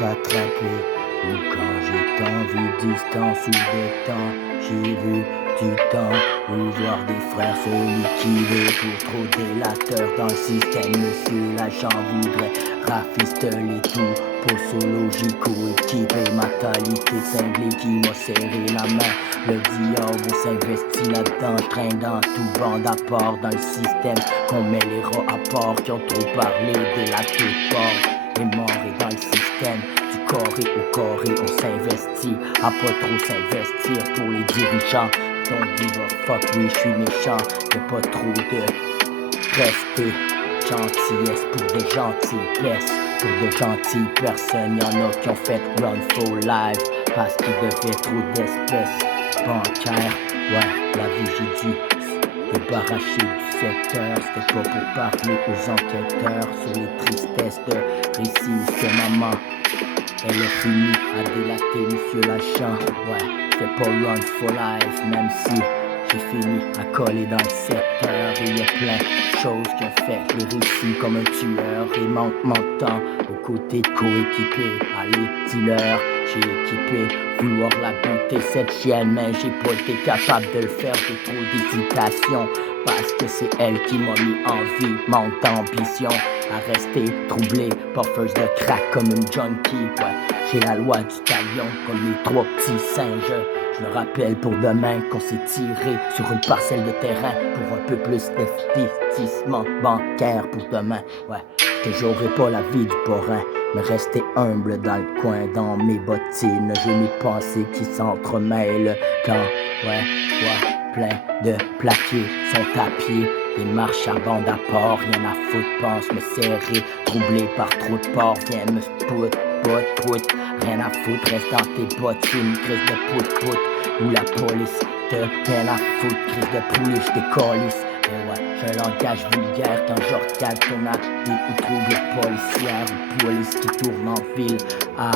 rattraper. Ou quand j'ai tant vu distance ou de temps, j'ai vu du temps. Ou voir des frères se liquider pour trop délateurs dans le système. Monsieur l'agent voudrait rafistoler tout. Posologico équipé, mentalité cinglée qui m'a serré la main. Le diable, on s'investit là-dedans, traîne dans tout bande à part dans le système. Qu'on met les rats à part qui ont trop parlé de la toute part. Et mort et dans le système, du corps au corps et on s'investit. À pas trop s'investir pour les dirigeants. Don't give a fuck, oui je suis méchant. Y'a pas trop de rester. Gentillesse pour de gentilles pestes. Pour de gentilles personnes, y'en a qui ont fait run for life parce qu'ils devaient trop d'espèces bancaires. Ouais, la vie j'ai dû débarrasser du secteur. C'était pas pour parler aux enquêteurs sur les tristesses de récits que maman elle a fini à délater monsieur l'agent. Ouais, c'était pas run for life même si j'ai fini à coller dans le secteur. Et y'a plein de choses qui ont fait les récits comme un tueur. Et manque mon temps aux côtés de coéquipés. Allez, dis-leur, j'ai équipé. Vouloir la buter cette chienne, mais j'ai pas été capable de le faire. J'ai trop d'hésitation parce que c'est elle qui m'a mis en vie. Manque d'ambition à rester troublé, porteuse de crack comme une junkie. Ouais, j'ai la loi du talion comme les trois petits singes. Je me rappelle pour demain qu'on s'est tiré sur une parcelle de terrain pour un peu plus d'investissement bancaire pour demain. Ouais, que j'aurai pas la vie du porrin, mais rester humble dans le coin, dans mes bottines. J'ai mes pensées qui s'entremêlent quand, plein de plaqués sont à pied. Des marches à bande à port, rien à foutre, pense me serrer, troublé par trop de porc, viens me spout. Rien à foutre, reste dans tes bottes, c'est une crise de pout-pout. Ou la police te rien à foutre, crise de pouliche, des colis. Et ouais, j'ai un langage vulgaire quand je regarde ton habit ou trouble policière ou police qui tourne en ville à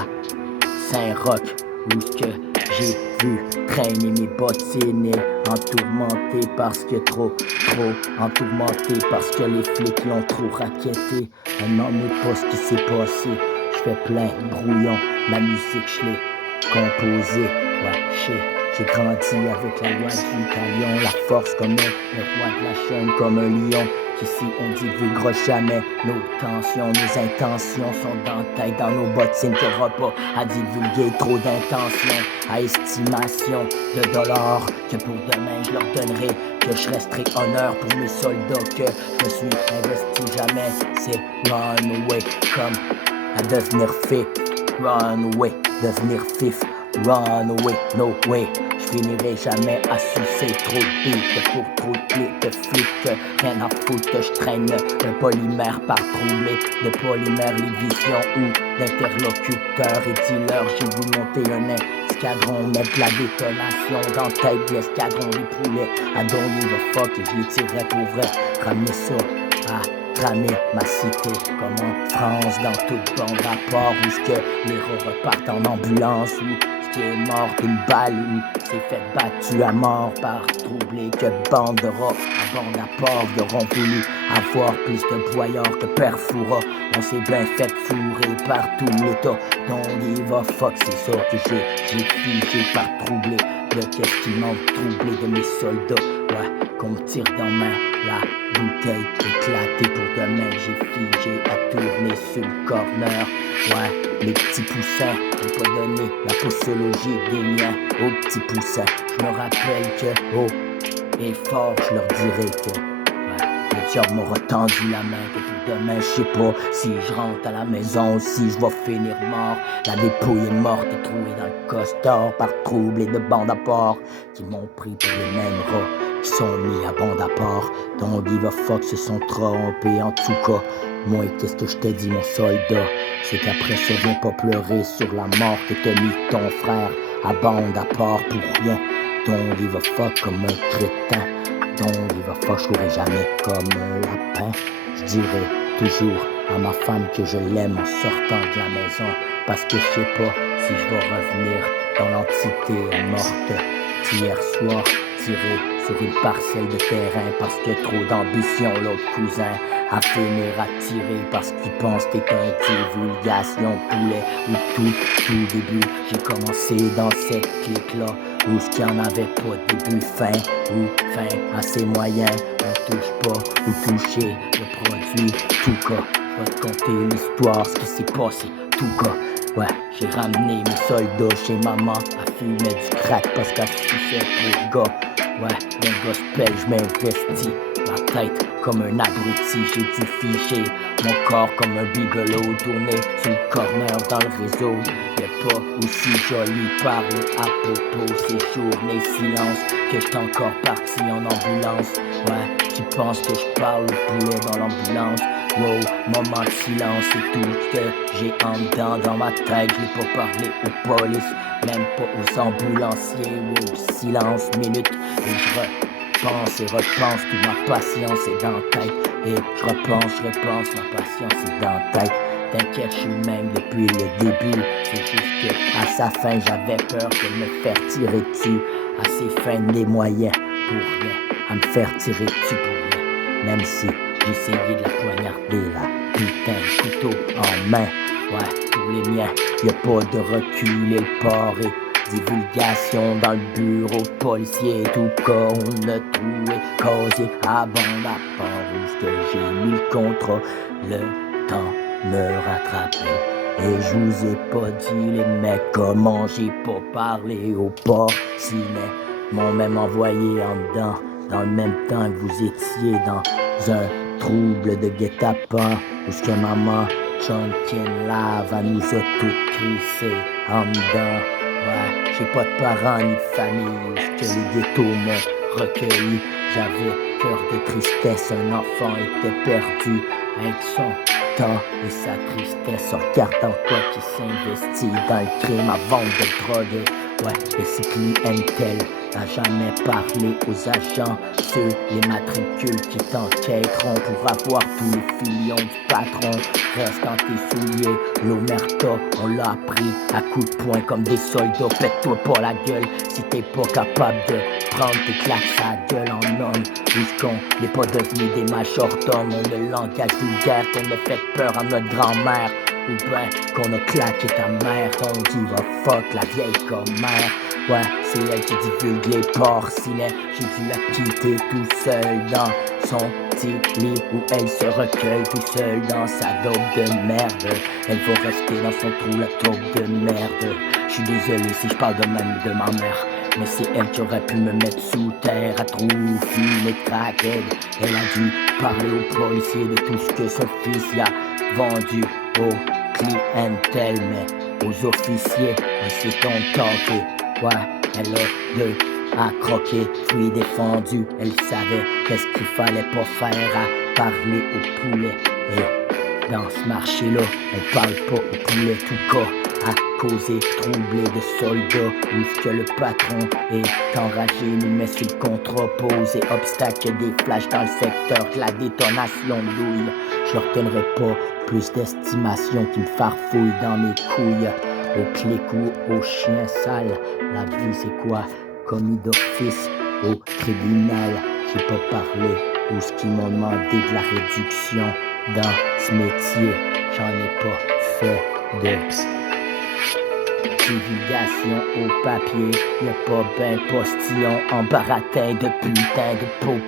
Saint-Roch. Où ce que j'ai vu traîner mes bottines et entourmenté parce que trop entourmenté parce que les flics l'ont trop raquetté. Demande pas ce qui s'est passé. J'fais plein de brouillons, la musique j'l'ai composée. Ouais, j'ai grandi avec la loi du talion, la force comme le roi de la chaîne comme un lion. Qu'ici on divulguera jamais nos tensions, nos intentions sont dans la tête, dans nos bottines. Qu'il n'y aura pas à divulguer trop d'intentions, à estimation de dollars. Que pour demain je leur donnerai, que je resterai honneur pour mes soldats. Que je me suis investi jamais, c'est run away comme à devenir fit, run away, devenir fif, run away, no way. Je finirai jamais à sucer trop de beats pour trop de clics, de flics, rien à foutre, je traîne un polymère par troublé, de polymère les visions ou d'interlocuteurs et dealers. J'ai voulu monter un escadron, mettre la détonation dans la tête de l'escadron, les poulets à don't give a fuck et je les tirerai pour vrai, ramener ça à ramer ma cité comme en France dans toute bande à part où ce que les héros repartent en ambulance ou ce qui est mort d'une balle ou s'est fait battu à mort par troublé que bande de rats à bande à part. Ils auront voulu avoir plus de broyeurs que perfoura. On s'est bien fait fourrer par tout l'état. Don't give a fuck, c'est ça que j'ai figé par troublé. Le qu'est-ce qui manque troublé de mes soldats. Ouais, qu'on me tire dans main, la bouteille éclatée pour demain. J'ai figé à tourner sur le corner. Ouais, les petits poussins, j'ai pas donné la posologie des miens aux petits poussins. Je me rappelle que haut et fort, je leur dirai que le diable m'aura tendu la main, que pour demain, je sais pas si je rentre à la maison ou si je vais finir mort. La dépouille est morte et trouée dans le costard par troublés de bande à part qui m'ont pris pour les mêmes rats qui sont mis à bande à part. Don't give a fuck, se sont trompés en tout cas. Moi, qu'est-ce que je te dis, mon soldat? C'est qu'après ça, viens pas pleurer sur la mort que t'as mis ton frère à bande à part pour rien. Don't give a fuck comme un crétin. Don't give a fuck, je courais jamais comme un lapin. Je dirais toujours à ma femme que je l'aime en sortant de la maison. Parce que je sais pas si je vais revenir dans l'entité morte d'hier soir, tiré sur une parcelle de terrain parce que trop d'ambition. L'autre cousin à finir à tirer parce qu'il pense t'es un divulgation poulet. Ou tout début, j'ai commencé dans cette clique-là où ce qu'il y en avait pas début, fin ou fin assez moyen. On touche pas ou toucher le produit, tout cas. Je vais te conter l'histoire, ce qui s'est passé, tout cas. Ouais, j'ai ramené mes soldats chez maman à fumer du crack parce qu'elle suçait pour le gars. Ouais, d'un gospel, je m'investis. Ma tête comme un abruti, j'ai dû ficher. Mon corps comme un bibelot tourné sur le corner dans le réseau. Y'a pas aussi joli parler à propos ces journées silence que j'étais encore parti en ambulance. Ouais, tu penses que je parle au poulet dans l'ambulance. Wow, moment de silence, c'est tout ce que j'ai en dedans dans ma tête. Je n'ai pas parlé aux polices, même pas aux ambulanciers. Wow, silence, minute, et je repense et repense. Toute ma patience est dans la tête. Et je repense, ma patience est dans la tête. T'inquiète, je suis le même depuis le début. C'est juste que à sa fin, j'avais peur de me faire tirer dessus. À ses fins, des moyens pour rien, à me faire tirer dessus pour rien. Même si j'essayais de la poignarder, la putain de couteau en main. Ouais, pour les miens, y'a pas de recul et le port et divulgation dans le bureau policier. Tout cas, on a tout est causé à bande à part où ce que j'ai mis le contrat. Le temps me rattraper. Et je vous ai pas dit les mecs comment j'ai pas parlé au port. Ciné m'ont même envoyé en dedans dans le même temps que vous étiez dans un trouble de guet-apens où ce que maman John Lave à nous a toutes crissé en dedans. Ouais, j'ai pas de parents ni de famille où ce que les ghettos m'ont recueilli. J'avais cœur de tristesse, un enfant était perdu avec son temps et sa tristesse en regardant quoi qui s'investit dans le crime à vendre de drogue. Ouais, et c'est clientèle n'a jamais parlé aux agents, ceux les matricules qui t'enquêteront pour avoir tous les filions du patron. Reste dans tes souliers, l'omerta, on l'a appris à coups de poing comme des soldats. Pète-toi pas la gueule si t'es pas capable de prendre tes claques à gueule en homme. Puisqu'on n'est pas devenu des majordomes, on a le langage vulgaire qu'on a fait peur à notre grand-mère. Ou ben qu'on a claqué ta mère, on dit va fuck la vieille commère. Ouais, c'est elle qui divulgue les porcinets. J'ai dû la quitter tout seul dans son petit lit où elle se recueille tout seul dans sa dope de merde. Elle va rester dans son trou, la dope de merde. Je suis désolé si je parle de même de ma mère, mais c'est elle qui aurait pu me mettre sous terre à trou, fumer, craquer. Elle a dû parler aux policiers de tout ce que son fils y a vendu aux clientèles, mais aux officiers, elle s'est contentée. Ouais, elle a deux à croquer, fruits défendus. Elle savait qu'est-ce qu'il fallait pas faire à parler aux poulets. Et dans ce marché-là, on parle pas aux poulets tout cas. À causer troublé de soldats où ce que le patron est enragé nous met sur le contreposé. Obstacle des flashs dans le secteur que la détonation douille. Je retiendrai pas plus d'estimation qui me farfouille dans mes couilles. Au clécou, au chien sale, la vie c'est quoi? Commis d'office au tribunal. J'ai pas parlé ou ce qu'ils m'ont demandé de la réduction dans ce métier. J'en ai pas fait de divulgation au papier, y'a pas ben postillon en baratin de putain de pout.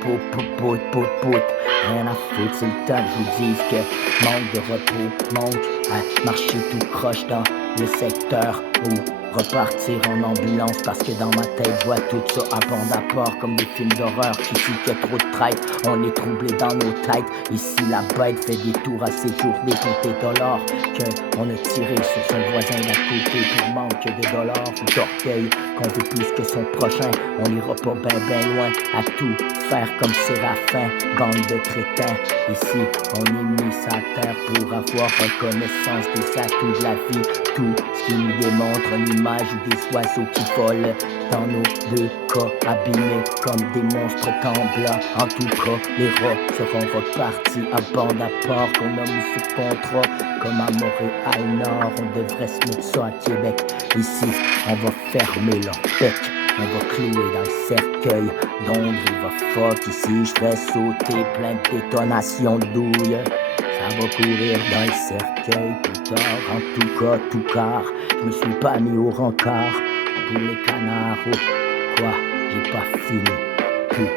Rien à foutre, c'est le temps que je vous dise que manque de repos, manque à marcher tout croche dans le secteur ou repartir en ambulance parce que dans ma tête je vois tout ça à bande à part comme des films d'horreur qui suit que trop de traite, on est troublé dans nos têtes. Ici la bête fait des tours à ses journées pour des dollars que on a tiré sur son voisin d'à côté pour manque de dollars ou d'orgueil qu'on veut plus que son prochain. On ira pas ben loin à tout faire comme Séraphin, bande de crétins. Ici on est mis à terre pour avoir reconnaissance des atouts de la vie, tout ce qui nous démontre l'image ou des oiseaux qui volent dans nos deux cas abîmés comme des monstres tremblants. En tout cas, les rats seront repartis à bande à part qu'on a mis sous contrat comme à Montréal Nord. On devrait se mettre ça à Québec. Ici, on va fermer leur bec. on va clouer dans le cercueil. Donc il va fuck ici, je ferai sauter plein de détonations de douille. Ça va courir dans le cercueil plus tard, en tout cas, tout quart. Je me suis pas mis au rencard pour les canards. Oh, quoi, j'ai pas fini. Pute,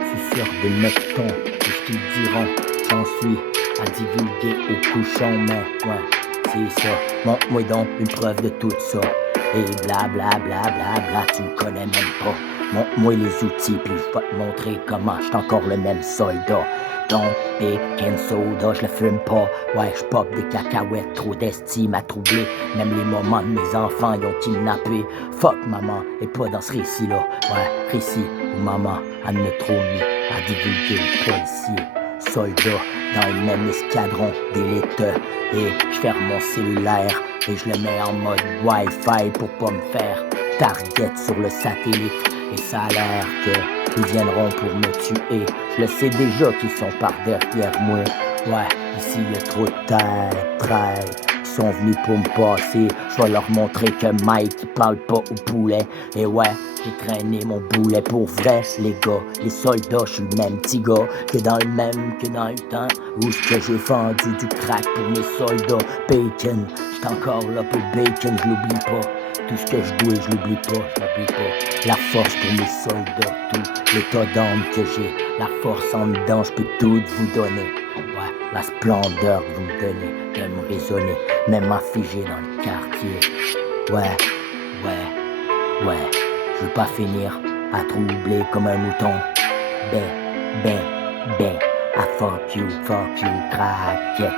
je suis sûr des mecs-tons, et je te diront, j'en suis à divulguer au couchon, mais ouais, c'est ça. Montre-moi donc une preuve de tout ça. Et bla bla bla bla bla, tu me connais même pas. Montre-moi les outils, puis je vais te montrer comment j'suis encore le même soldat. Donc, bacon soda, je le fume pas. Ouais, je pop des cacahuètes, trop d'estime à troubler. Même les moments de mes enfants, ils ont kidnappé. Fuck maman, et pas dans ce récit-là. Ouais, récit où maman a me trop mis à divulguer le policier. Soldat dans le même escadron d'éléteux. Et je ferme mon cellulaire et je le mets en mode Wi-Fi pour pas me faire target sur le satellite. Et ça a l'air qu'ils viendront pour me tuer. Je le sais déjà qu'ils sont par derrière moi. Ouais, ici y a trop de têtes, ils sont venus pour me passer. Je vais leur montrer que Mike il parle pas au poulet. Et ouais, j'ai traîné mon boulet pour vrai, les gars. Les soldats, je suis le même petit gars que dans le temps où ce que j'ai vendu du crack pour mes soldats. Bacon, j'suis encore là pour bacon, je l'oublie pas. Tout ce que je dois, je l'oublie pas. La force pour mes soldats, tout l'état d'âme que j'ai. La force en dedans, je peux tout vous donner. Ouais, la splendeur que vous me donnez, de me raisonner, même m'affiger dans le quartier. Ouais, je veux pas finir à troubler comme un mouton. Ben, ah fuck you, craquette.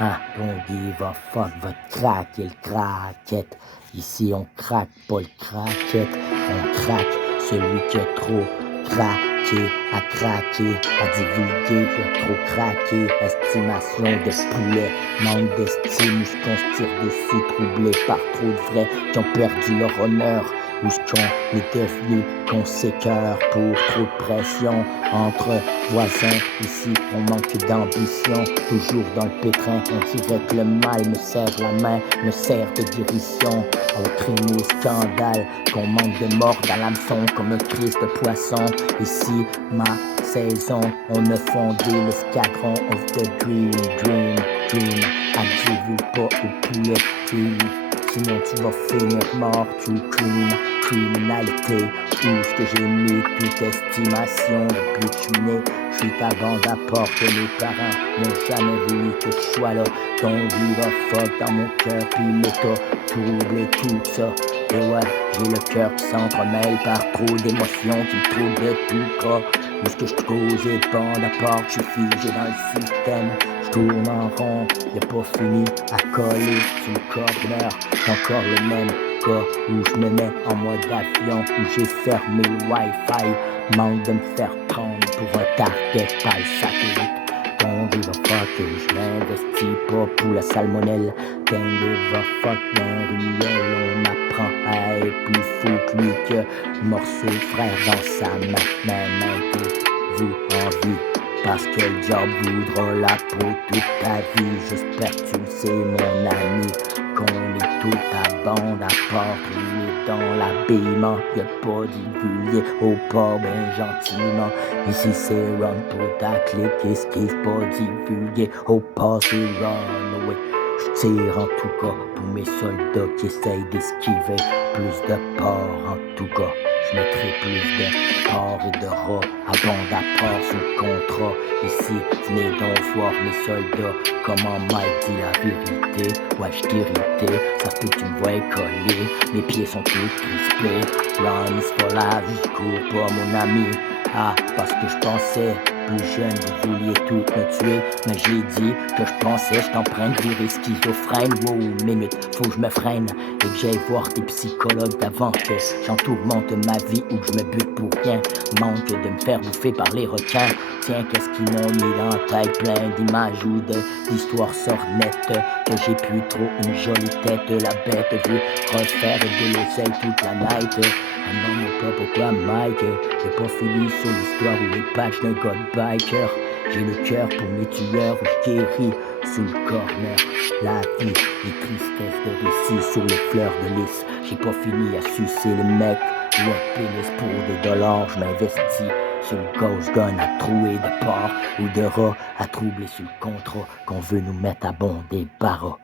Ah, don't give a fuck, votre crack et le craquette. Ici on craque pas le craquette, on craque celui qui a trop craqué, à craquer, à divulguer, qui a trop craqué. Estimation de poulet, manque d'estime, où ce qu'on se tire dessus, troublé par trop de vrais qui ont perdu leur honneur. Où ce qu'on est devenu conséquent pour trop de pression entre voisins. Ici, on manque d'ambition, toujours dans le pétrin. On dirait que le mal me serre la main, me sert de guérison. Au crime, au scandale, qu'on manque de mort dans l'hameçon comme un Christ de poisson. Ici, ma saison, on a fondé l'escadron of the dream. Active pas au poulet, sinon tu vas finir mort, tu criminalité. Où ce que j'ai mis toute estimation depuis que je suis né. Je suis ta bande à porte, mes parents n'ont jamais voulu que je sois là. Donc il va fuck dans mon cœur, puis méta, troubler tout ça. Et ouais, j'ai le cœur qui s'entremêle par trop d'émotions qui me trouvent de tout cas. Où ce que je cause et bande à porte, je suis figé dans le système. Tourne en rond, y'a pas fini à coller sur le corner. J'ai encore le même cas où je me mets en mode avion, où j'ai fermé le Wi-Fi. Manque de me faire prendre pour un target par le satellite. Don't give a fuck, je m'investis pas pour la salmonelle. Don't give a fuck, dans ruelle, on apprend à être plus fou que lui que morceau frère dans sa main. Mettez-vous en vie. Parce que le diable voudra la peau toute ta vie. J'espère que tu le sais mon ami, qu'on est toute ta bande à part. On est dans l'habillement, y'a pas divulgué au pas ben gentiment. Ici c'est run pour ta clique, esquive pas divulgué au pas c'est run away. J'tire en tout cas pour mes soldats qui essayent d'esquiver plus de porc en tout cas. Je mettrai plus de porc et de rats à bande à part sous le contrat. Ici, venez donc voir mes soldats, comment Mike dit la vérité. Ouais, j't'ai irrité, ça se peut que tu me vois coller. Mes pieds sont tous crispés, run is for life, je cours pas mon ami. Ah, parce que je pensais plus jeune, vous vouliez tout me tuer. Mais j'ai dit que je pensais, je t'emprunte virer schizophrène. Wow, une minute, faut que je me freine et que j'aille voir des psychologues d'avant que j'en tourmente ma vie ou que je me bute pour rien. Manque de me faire bouffer par les requins. Tiens, qu'est-ce qu'ils m'ont mis dans la tête, plein d'images ou d'histoires sornettes. Que j'ai plus trop une jolie tête, la bête veut refaire de l'oseille toute la night. Non, pas pourquoi Mike, j'ai pas fini sur l'histoire où les pages d'un god biker. J'ai le cœur pour mes tueurs où je guéris sous le corner. La vie, les tristesses de récits sur les fleurs de lys. J'ai pas fini à sucer les mecs Le pénis pour des dollars, je m'investis sur le ghost gun à trouer de porc ou de rats à troubler sur le contrat qu'on veut nous mettre à bon des barras.